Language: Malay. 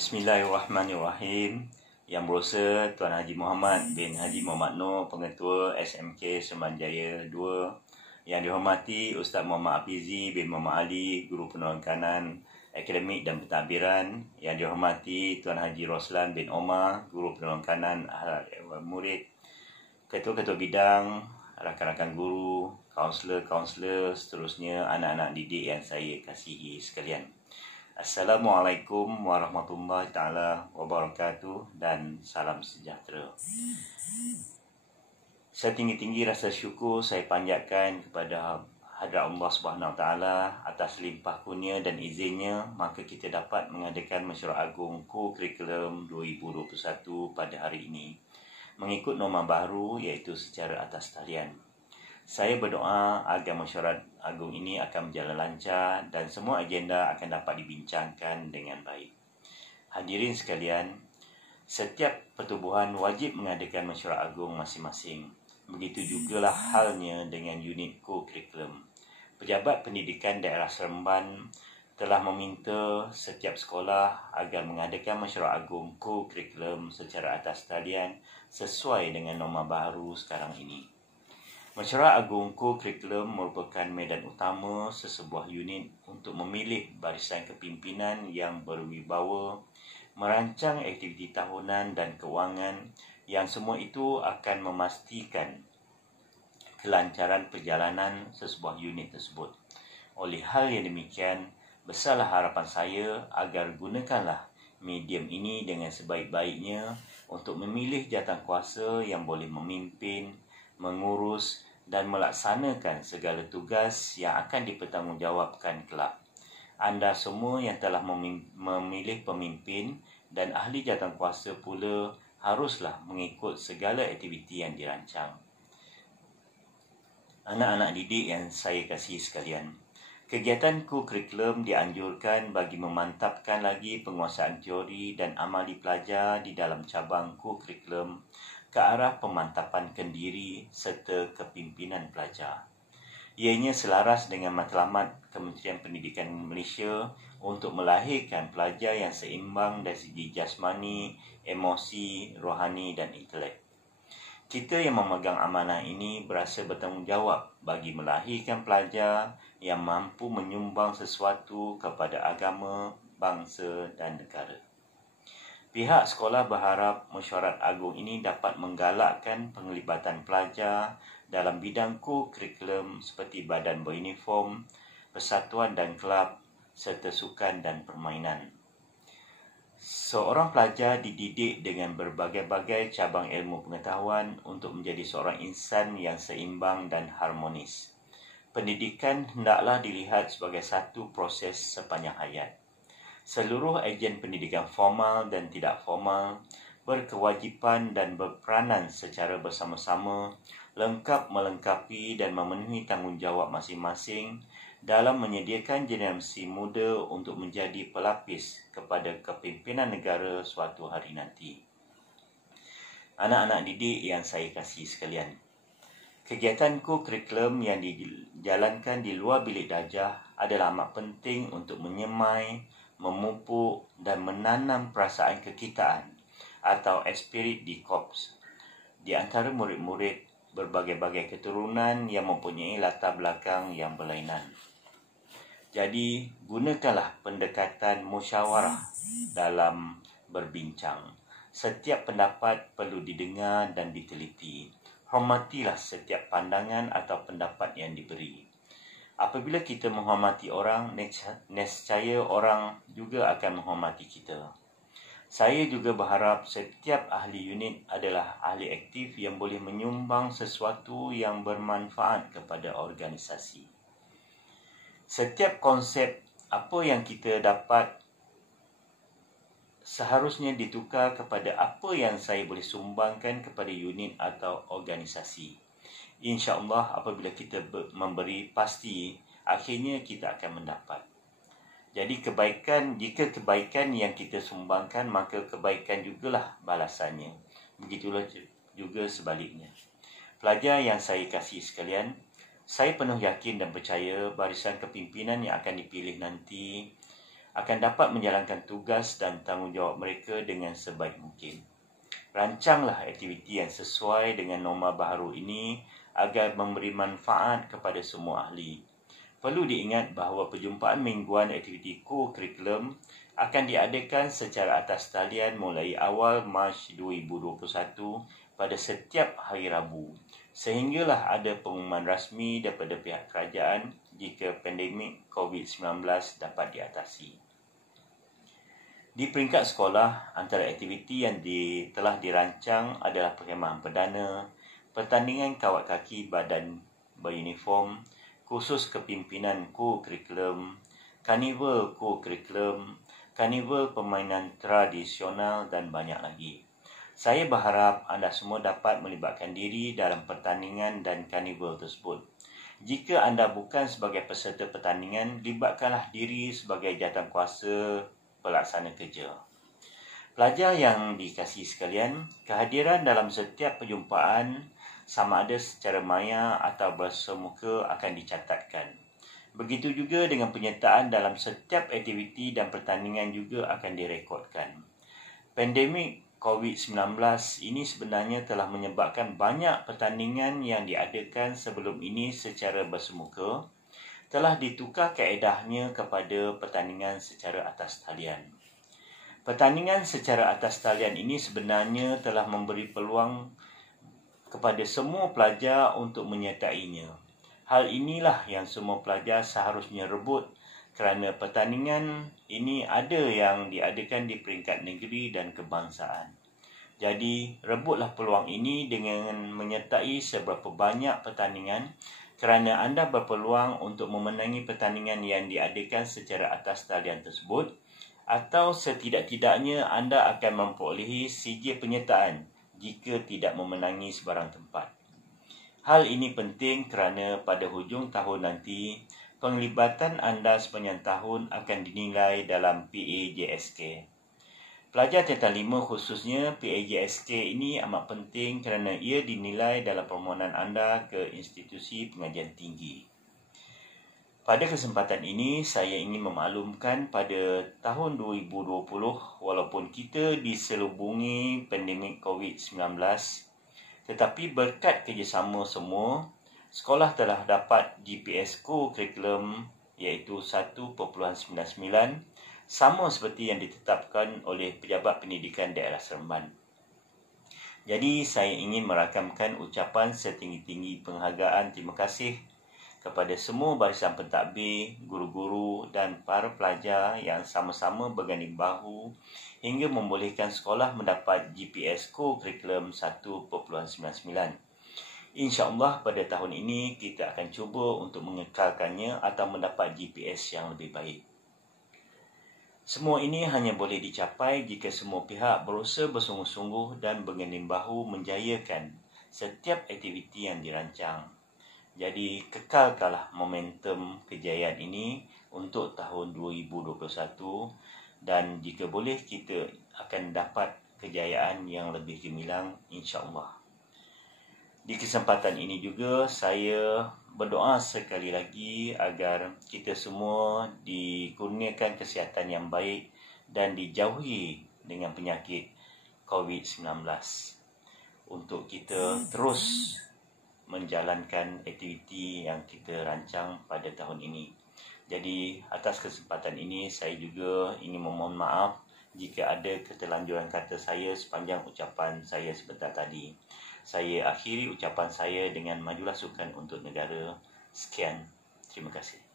Bismillahirrahmanirrahim. Yang Berusaha Tuan Haji Muhammad bin Haji Muhammad Noor, Pengetua SMK Semenanjaya 2. Yang dihormati Ustaz Muhammad Afizi bin Muhammad Ali, Guru Penolong Kanan Akademik dan Pentadbiran. Yang dihormati Tuan Haji Roslan bin Omar, Guru Penolong Kanan Murid, Ketua-Ketua Bidang, rakan-rakan guru, kaunselor-kaunselor, seterusnya anak-anak didik yang saya kasihi sekalian. Assalamualaikum warahmatullahi taala wabarakatuh dan salam sejahtera. Setinggi-tinggi rasa syukur saya panjatkan kepada hadrat Allah Subhanahu taala atas limpah kurnia dan izinnya, maka kita dapat mengadakan mesyuarat agung Co-Curriculum 2021 pada hari ini mengikut norma baru, iaitu secara atas talian. Saya berdoa agar mesyuarat agung ini akan berjalan lancar dan semua agenda akan dapat dibincangkan dengan baik. Hadirin sekalian, setiap pertubuhan wajib mengadakan mesyuarat agung masing-masing. Begitu jugalah halnya dengan unit co-curriculum. Pejabat Pendidikan Daerah Seremban telah meminta setiap sekolah agar mengadakan mesyuarat agung co-curriculum secara atas talian sesuai dengan norma baru sekarang ini. Mesyuarat agung co-curriculum merupakan medan utama sesebuah unit untuk memilih barisan kepimpinan yang berwibawa, merancang aktiviti tahunan dan kewangan yang semua itu akan memastikan kelancaran perjalanan sesebuah unit tersebut. Oleh hal yang demikian, besarlah harapan saya agar gunakanlah medium ini dengan sebaik-baiknya untuk memilih jawatankuasa yang boleh memimpin, mengurus dan melaksanakan segala tugas yang akan dipertanggungjawabkan kelak. Anda semua yang telah memilih pemimpin dan ahli jawatankuasa pula haruslah mengikut segala aktiviti yang dirancang. Anak-anak didik yang saya kasihi sekalian, kegiatan co-curriculum dianjurkan bagi memantapkan lagi penguasaan teori dan amali pelajar di dalam cabang co-curriculum ke arah pemantapan kendiri serta kepimpinan pelajar. Ianya selaras dengan matlamat Kementerian Pendidikan Malaysia untuk melahirkan pelajar yang seimbang dari segi jasmani, emosi, rohani dan intelek. Kita yang memegang amanah ini berasa bertanggungjawab bagi melahirkan pelajar yang mampu menyumbang sesuatu kepada agama, bangsa dan negara. Pihak sekolah berharap mesyuarat agung ini dapat menggalakkan penglibatan pelajar dalam bidang co-curriculum seperti badan beruniform, persatuan dan kelab, serta sukan dan permainan. Seorang pelajar dididik dengan berbagai-bagai cabang ilmu pengetahuan untuk menjadi seorang insan yang seimbang dan harmonis. Pendidikan hendaklah dilihat sebagai satu proses sepanjang hayat. Seluruh ejen pendidikan formal dan tidak formal berkewajipan dan berperanan secara bersama-sama, lengkap melengkapi dan memenuhi tanggungjawab masing-masing dalam menyediakan generasi muda untuk menjadi pelapis kepada kepimpinan negara suatu hari nanti. Anak-anak didik yang saya kasihi sekalian, kegiatan co-curriculum yang dijalankan di luar bilik darjah adalah amat penting untuk menyemai, memupuk dan menanam perasaan kekitaan atau espirit di korps di antara murid-murid berbagai-bagai keturunan yang mempunyai latar belakang yang berlainan. Jadi, gunakanlah pendekatan musyawarah dalam berbincang. Setiap pendapat perlu didengar dan diteliti. Hormatilah setiap pandangan atau pendapat yang diberi. Apabila kita menghormati orang, nescaya orang juga akan menghormati kita. Saya juga berharap setiap ahli unit adalah ahli aktif yang boleh menyumbang sesuatu yang bermanfaat kepada organisasi. Setiap konsep apa yang kita dapat seharusnya ditukar kepada apa yang saya boleh sumbangkan kepada unit atau organisasi. InsyaAllah apabila kita memberi, pasti akhirnya kita akan mendapat. Jadi jika kebaikan yang kita sumbangkan, maka kebaikan jugalah balasannya. Begitulah juga sebaliknya. Pelajar yang saya kasihi sekalian, saya penuh yakin dan percaya barisan kepimpinan yang akan dipilih nanti akan dapat menjalankan tugas dan tanggungjawab mereka dengan sebaik mungkin. Rancanglah aktiviti yang sesuai dengan norma baharu ini agar memberi manfaat kepada semua ahli. Perlu diingat bahawa perjumpaan mingguan aktiviti co-curriculum akan diadakan secara atas talian mulai awal Mac 2021 pada setiap hari Rabu, sehinggalah ada pengumuman rasmi daripada pihak kerajaan jika pandemik COVID-19 dapat diatasi. Di peringkat sekolah, antara aktiviti yang telah dirancang adalah perkhemahan perdana, pertandingan kawat kaki badan beruniform, kursus kepimpinan co-curriculum, karnival co-curriculum, karnival permainan tradisional dan banyak lagi. Saya berharap anda semua dapat melibatkan diri dalam pertandingan dan karnival tersebut. Jika anda bukan sebagai peserta pertandingan, libatkanlah diri sebagai jawatankuasa pelaksana kerja. Pelajar yang dikasihi sekalian, kehadiran dalam setiap perjumpaan sama ada secara maya atau bersemuka akan dicatatkan. Begitu juga dengan penyertaan dalam setiap aktiviti dan pertandingan juga akan direkodkan. Pandemik COVID-19 ini sebenarnya telah menyebabkan banyak pertandingan yang diadakan sebelum ini secara bersemuka telah ditukar kaedahnya kepada pertandingan secara atas talian. Pertandingan secara atas talian ini sebenarnya telah memberi peluang kepada semua pelajar untuk menyertainya. Hal inilah yang semua pelajar seharusnya rebut kerana pertandingan ini ada yang diadakan di peringkat negeri dan kebangsaan. Jadi, rebutlah peluang ini dengan menyertai seberapa banyak pertandingan kerana anda berpeluang untuk memenangi pertandingan yang diadakan secara atas talian tersebut atau setidak-tidaknya anda akan memperolehi sijil penyertaan jika tidak memenangi sebarang tempat. Hal ini penting kerana pada hujung tahun nanti, penglibatan anda sepanjang tahun akan dinilai dalam PAJSK. Pelajar tingkatan 5 khususnya PAJSK ini amat penting kerana ia dinilai dalam permohonan anda ke institusi pengajian tinggi. Pada kesempatan ini, saya ingin memaklumkan pada tahun 2020, walaupun kita diselubungi pandemik COVID-19, tetapi berkat kerjasama semua, sekolah telah dapat GPS co-curriculum iaitu 1.99 sama seperti yang ditetapkan oleh Pejabat Pendidikan Daerah Seremban. Jadi saya ingin merakamkan ucapan setinggi-tinggi penghargaan terima kasih kepada semua barisan pentadbir, guru-guru dan para pelajar yang sama-sama berganding bahu hingga membolehkan sekolah mendapat GPS co-curriculum 1.99. InsyaAllah pada tahun ini kita akan cuba untuk mengekalkannya atau mendapat GPS yang lebih baik. Semua ini hanya boleh dicapai jika semua pihak berusaha bersungguh-sungguh dan berganding bahu menjayakan setiap aktiviti yang dirancang. Jadi kekalkanlah momentum kejayaan ini untuk tahun 2021 dan jika boleh kita akan dapat kejayaan yang lebih gemilang insya-Allah. Di kesempatan ini juga saya berdoa sekali lagi agar kita semua dikurniakan kesihatan yang baik dan dijauhi dengan penyakit COVID-19 untuk kita terus menjalankan aktiviti yang kita rancang pada tahun ini. Jadi atas kesempatan ini saya juga ingin memohon maaf jika ada keterlanjuran kata saya sepanjang ucapan saya sebentar tadi. Saya akhiri ucapan saya dengan majulah sukan untuk negara. Sekian. Terima kasih.